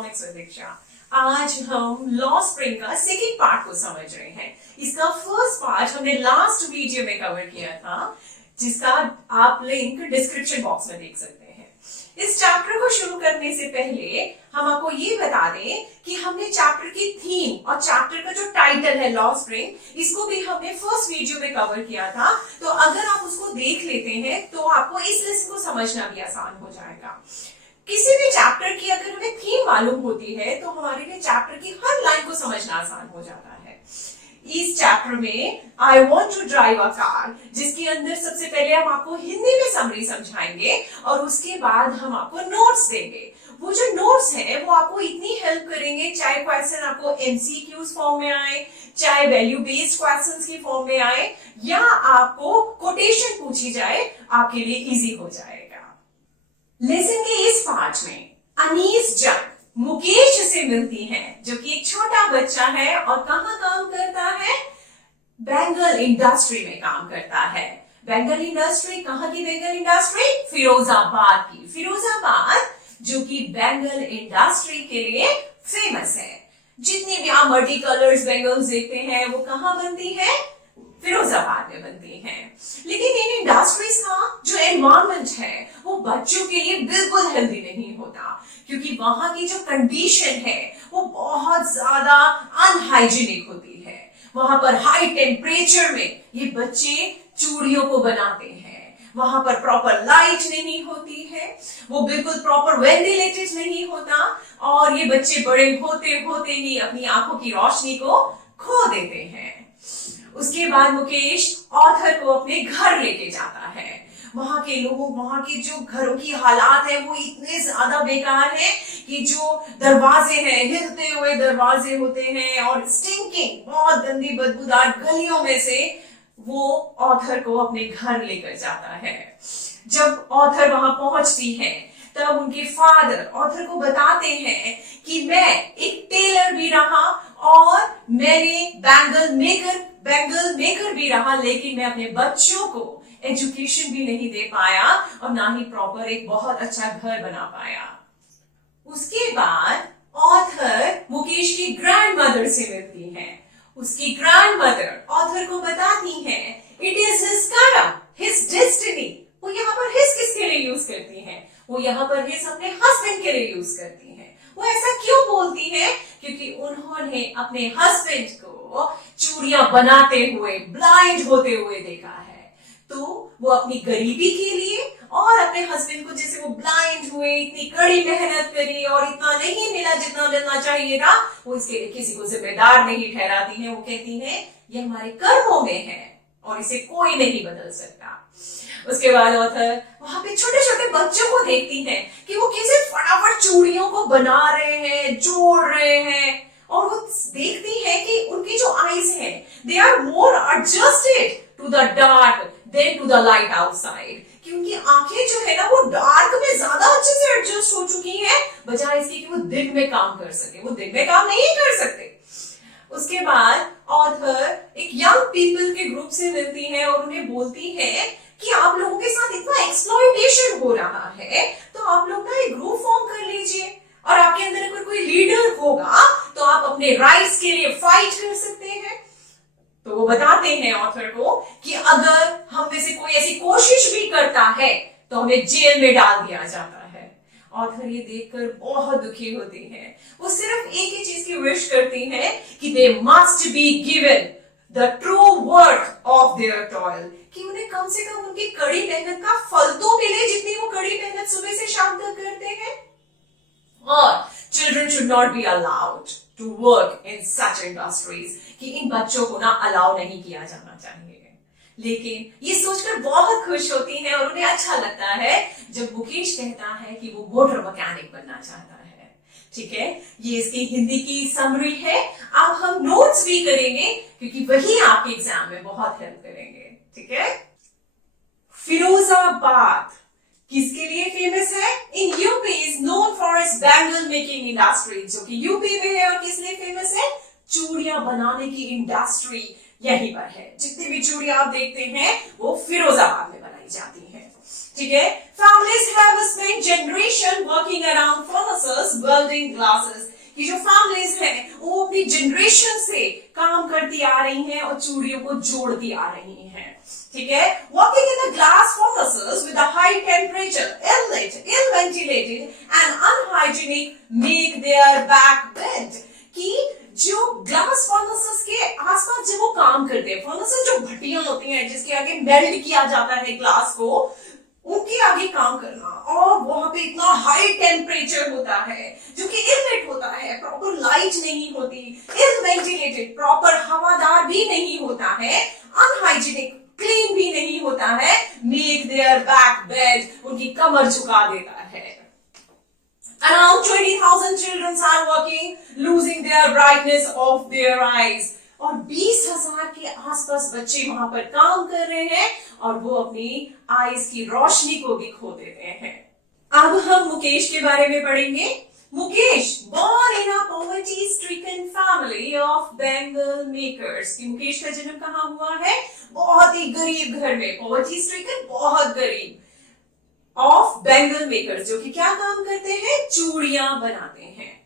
Economics with दीक्षा। आज हम law spring का सेकंड पार्ट को समझ रहे हैं। इसका फर्स्ट पार्ट हमने लास्ट वीडियो में कवर किया था, जिसका आप लिंक डिस्क्रिप्शन बॉक्स में देख सकते हैं। इस चैप्टर को शुरू करने से पहले हम आपको ये बता दें कि हमने चैप्टर की थीम और चैप्टर का जो टाइटल है लॉ स्प्रिंग, इसको भी हमने फर्स्ट वीडियो में कवर किया था। तो अगर आप उसको देख लेते हैं तो आपको इस लेसन को समझना भी आसान हो जाएगा। किसी भी चैप्टर की अगर हमें थीम मालूम होती है तो हमारे लिए चैप्टर की हर लाइन को समझना आसान हो जाता है। इस चैप्टर में I want to drive a car, जिसके अंदर सबसे पहले हम आपको हिंदी में समरी समझाएंगे और उसके बाद हम आपको नोट्स देंगे। वो जो नोट्स है वो आपको इतनी हेल्प करेंगे, चाहे क्वेश्चन आपको एमसीक्यूज फॉर्म में आए, चाहे वैल्यू बेस्ड क्वेश्चंस की फॉर्म में आए, या आपको कोटेशन पूछी जाए, आपके लिए इजी हो जाएगा। लेसन के इस पार्ट में अनीस जंग मुकेश से मिलती हैं, जो कि एक छोटा बच्चा है और कहाँ काम करता है? बेंगल इंडस्ट्री में काम करता है। बेंगल इंडस्ट्री कहाँ की? बेंगल इंडस्ट्री फिरोजाबाद की। फिरोजाबाद जो कि बेंगल इंडस्ट्री के लिए फेमस है। जितनी भी आप मल्टी कलर्स बेंगल्स देखते हैं वो कहाँ बनती है? फिरोजाबाद में बनती हैं। लेकिन इन इंडस्ट्रीज का जो एनवायरनमेंट है वो बच्चों के लिए बिल्कुल हेल्दी नहीं होता, क्योंकि वहां की जो कंडीशन है वो बहुत ज्यादा अनहाइजीनिक होती है। वहां पर हाई टेम्परेचर में ये बच्चे चूड़ियों को बनाते हैं, वहां पर प्रॉपर लाइट नहीं होती है, वो बिल्कुल प्रॉपर वेंटिलेटेड नहीं होता, और ये बच्चे बड़े होते होते ही अपनी आंखों की रोशनी को खो देते हैं। उसके बाद मुकेश ऑथर को अपने घर लेके जाता है। वहां के लोग, वहां के जो घरों की हालात है वो इतने ज्यादा बेकार है कि जो दरवाजे हैं, हिलते हुए दरवाजे होते हैं, और स्टिंकिंग बहुत गंदी बदबूदार गलियों में से वो ऑथर को अपने घर लेकर जाता है। जब ऑथर वहां पहुंचती है तब उनके फादर ऑथर को बताते हैं कि मैं एक टेलर भी रहा और मैंने बैंगल मेकर भी रहा, लेकिन मैं अपने बच्चों को एजुकेशन भी नहीं दे पाया और ना ही प्रॉपर एक बहुत अच्छा घर बना पाया। उसके बाद ऑथर मुकेश की ग्रैंडमदर से मिलती है। उसकी ग्रैंडमदर ऑथर को बताती है इट इज हिज कर्म, हिज डेस्टिनी। वो यहाँ पर हिज किसके लिए यूज करती है? वो यहाँ पर हिज अपने हस्बैंड के लिए यूज करती है। वो ऐसा क्यों बोलती है? क्योंकि उन्होंने अपने हस्बैंड को चूड़ियां बनाते हुए, ब्लाइंड होते हुए देखा है। तो वो अपनी गरीबी के लिए और अपने हस्बैंड को, जैसे वो ब्लाइंड हुए, इतनी कड़ी मेहनत करी और इतना नहीं मिला जितना मिलना चाहिए था, वो इसके लिए किसी को जिम्मेदार नहीं ठहराती है। वो कहती है ये हमारे कर्मों में है और इसे कोई नहीं बदल सकता। उसके बाद ऑथर वहां पे छोटे छोटे बच्चों को देखती है कि वो कैसे फटाफट चूड़ियों को बना रहे हैं, जोड़ रहे हैं, और वो देखती है कि उनकी जो आईज है they are more adjusted to the dark than to the light outside, कि उनकी आंखें जो है ना वो डार्क में ज्यादा अच्छे से एडजस्ट हो चुकी है, बजाय इसके कि वो दिन में काम कर सके। वो दिन में काम नहीं कर सकते। उसके बाद ऑथर एक यंग पीपल के ग्रुप से मिलती है और उन्हें बोलती है कि आप लोगों के साथ इतना एक्सप्लॉइटेशन हो रहा है, तो आप लोग ना एक ग्रुप फॉर्म कर लीजिए, और आपके अंदर अगर कोई लीडर होगा तो आप अपने राइट्स के लिए फाइट कर सकते हैं। तो वो बताते हैं ऑथर को कि अगर हम में से कोई ऐसी कोशिश भी करता है तो हमें जेल में डाल दिया जाता है। ऑथर ये देखकर बहुत दुखी होती है। वो सिर्फ एक ही चीज की विश करती है कि they must be given the true worth of their toil, कि उन्हें कम से कम उनकी कड़ी मेहनत का फल तो मिले, जितनी वो कड़ी मेहनत सुबह से शाम तक करते हैं। और children should not be allowed to work in such industries, कि इन बच्चों को ना अलाउ नहीं किया जाना चाहिए। लेकिन ये सोचकर बहुत खुश होती हैं और उन्हें अच्छा लगता है जब मुकेश कहता है कि वो मोटर मैकेनिक बनना चाहता है। ठीक है, ये इसकी हिंदी की समरी है। अब हम नोट्स भी करेंगे क्योंकि वही आपके एग्जाम में बहुत हेल्प करेंगे। ठीक है, फिरोजाबाद किसके लिए फेमस है? In UP is known for its bangle making industry, जो कि यूपी में है। और किस लिए फेमस है? चूड़ियां बनाने की इंडस्ट्री यहीं पर है। जितनी भी चूड़ियां आप देखते हैं वो फिरोजाबाद में बनाई जाती हैं। ठीक है। Families have spent generation working around furnaces, building glasses. कि जो families हैं वो अपनी जनरेशन से काम करती आ रही हैं और चूड़ियों को जोड़ती आ रही हैं, ठीक है। Working in the glass furnaces with a high temperature, ill-lit, ill-ventilated and unhygienic make their back bend. कि जो ग्लास फर्नेसेस के आसपास जब वो काम करते हैं, फर्नेसेस जो भट्टियां होती हैं जिसके आगे मेल्ट किया जाता है ग्लास को, उनके आगे काम करना, और वहां पे इतना हाई टेम्परेचर होता है जो कि इलनेट होता है, प्रॉपर लाइट नहीं होती, इल वेंटिलेटेड, प्रॉपर हवादार भी नहीं होता है, अनहाइजीनिक, क्लीन भी नहीं होता है, मेक देयर बैक बेड, उनकी कमर झुका देता है। Around 20,000 children are working, losing their brightness of their eyes. और 20,000 के आसपास बच्चे वहां पर काम कर रहे हैं और वो अपनी आईज की रोशनी को भी खो देते हैं। अब हम मुकेश के बारे में पढ़ेंगे। Mukesh, born in a poverty-stricken family of bangle makers. कि मुकेश का जन्म कहाँ हुआ है? बहुत ही गरीब घर में, poverty-stricken, बहुत गरीब, of bangle makers, जो कि क्या काम करते हैं? चूड़ियां बनाते हैं।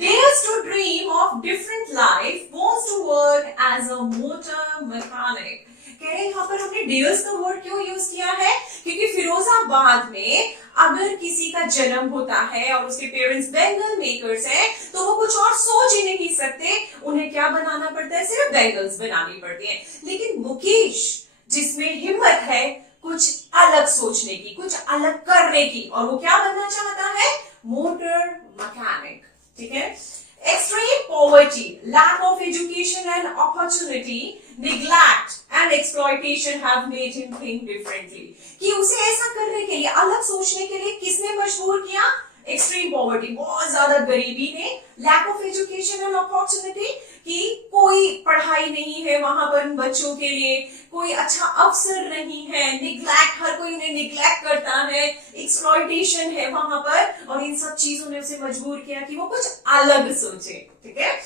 Dares to dream of different life, wants to work as a motor mechanic. कह रहे हैं यहाँ पर हमने डेयर्स का वर्ड क्यों यूज किया है? क्योंकि फिरोजाबाद में अगर किसी का जन्म होता है और उसके पेरेंट्स बैंगल मेकर्स हैं, तो वो कुछ और सोच ही नहीं सकते, उन्हें क्या बनाना पड़ता है? सिर्फ बैंगल्स बनानी पड़ती है। लेकिन मुकेश, जिसमें हिम्मत है कुछ अलग सोचने की, कुछ अलग करने की, और वो क्या बनना चाहता है? मोटर मैकेनिक, ठीक है। Extreme poverty, lack of education and opportunity, neglect and exploitation have made him think differently. कि उसे ऐसा करने के लिए, अलग सोचने के लिए किसने मजबूर किया? एक्सट्रीम पॉवर्टी, बहुत ज्यादा गरीबी ने, lack of education and opportunity, कि कोई पढ़ाई नहीं है वहां पर बच्चों के लिए, कोई अच्छा अवसर नहीं है, निग्लेक्ट, हर कोई उन्हें निग्लेक्ट करता है, एक्सप्लॉइटेशन है वहां पर, और इन सब चीजों ने उसे मजबूर किया कि वो कुछ अलग सोचे, ठीक है।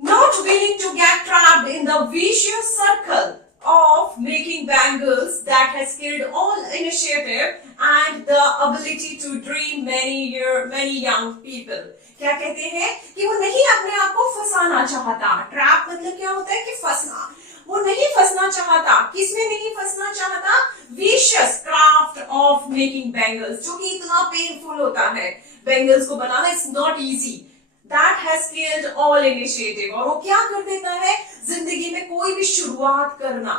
Not willing to get trapped in the vicious circle of making bangles that has killed all initiative and the ability to dream many young people. क्या कहते हैं कि वो नहीं अपने आप को फंसाना चाहता। ट्रैप मतलब क्या होता है? कि फंसना। वो नहीं फंसना चाहता। किसमें नहीं फंसना चाहता? Vicious craft of making bangles, जो कि इतना पेनफुल होता है। बैंगल्स को बनाना is not easy. That has killed all initiative. और वो क्या कर देता है? जिंदगी में कोई भी शुरुआत करना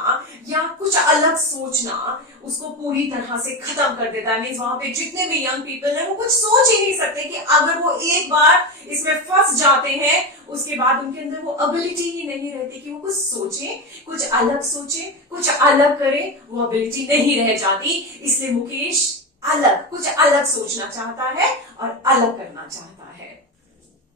या कुछ अलग सोचना, उसको पूरी तरह से खत्म कर देता है। मींस वहां पे जितने भी यंग पीपल हैं वो कुछ सोच ही नहीं सकते कि अगर वो एक बार इसमें फंस जाते हैं, उसके बाद उनके अंदर वो एबिलिटी ही नहीं रहती कि वो कुछ सोचे, कुछ अलग करे, वो एबिलिटी नहीं रह जाती। इसलिए मुकेश कुछ अलग सोचना चाहता है और अलग करना चाहता है।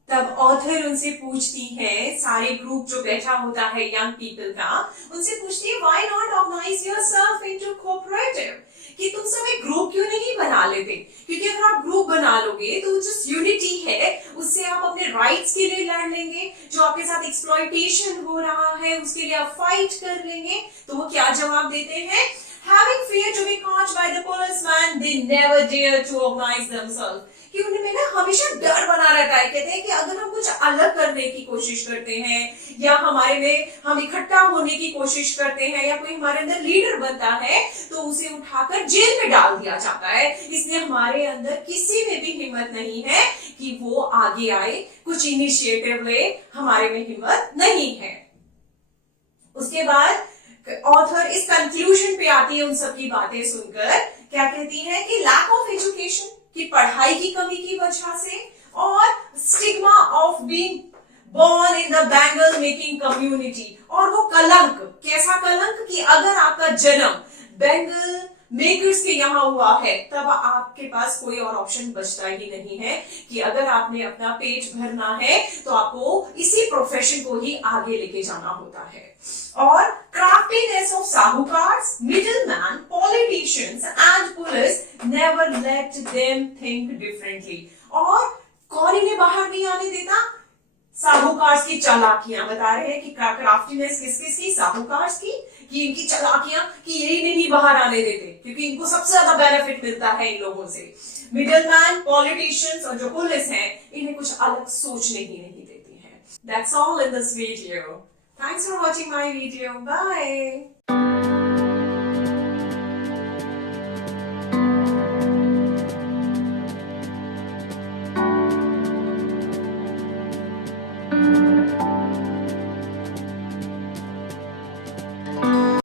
तब ऑथर उनसे पूछती है, सारे ग्रुप जो बैठा होता है यंग पीपल का, उनसे पूछती है, why not organise yourself into cooperative, कि तुम सब एक ग्रुप क्यों नहीं बना लेते? क्योंकि अगर आप ग्रुप बना लोगे तो जो यूनिटी है उससे आप अपने राइट्स के लिए लड़ लेंगे, जो आपके साथ एक्सप्लॉइटेशन हो रहा है उसके लिए आप फाइट कर लेंगे। तो वो क्या जवाब देते हैं? Having fear to be caught by the policeman, they never dare to organize themselves. कि उनमें ना हमेशा डर बना रहता है। कहते हैं कि अगर हम कुछ अलग करने की कोशिश करते हैं या हमारे में हम इकट्ठा होने की कोशिश करते हैं या कोई हमारे अंदर लीडर बनता है तो उसे उठाकर जेल में डाल दिया जाता है। इसलिए हमारे अंदर किसी में भी हिम्मत नहीं है कि वो आगे आए, कुछ इनिशिएटिव ले, हमारे में हिम्मत नहीं है। उसके बाद ऑथर इस कंक्लूजन पे आती है उन सब की बातें सुनकर। क्या कहती है? कि लैक ऑफ एजुकेशन, की पढ़ाई की कमी की वजह से, और stigma of being born in the bangle making community, और वो कलंक, कैसा कलंक? कि अगर आपका जन्म बैंगल मेकर्स के यहाँ हुआ है तब आपके पास कोई और ऑप्शन बचता ही नहीं है कि अगर आपने अपना पेट भरना है तो आपको इसी प्रोफेशन को ही आगे लेके जाना होता है। और craftiness of sahukars, middlemen, politicians and police never let them think differently. और कौन इन्हें बाहर नहीं आने देता? साहूकार की चालाकियां। बता रहे हैं कि क्राफ्टीनेस किस किस की? साहूकार की, कि इनकी चालाकियां कि ये नहीं बाहर आने देते, क्योंकि इनको सबसे ज्यादा बेनिफिट मिलता है इन लोगों से। मिडलमैन, पॉलिटिशियंस और जो पुलिस है, इन्हें कुछ अलग सोचने ही नहीं देती है। That's all in this video. Thanks for watching my video. Bye.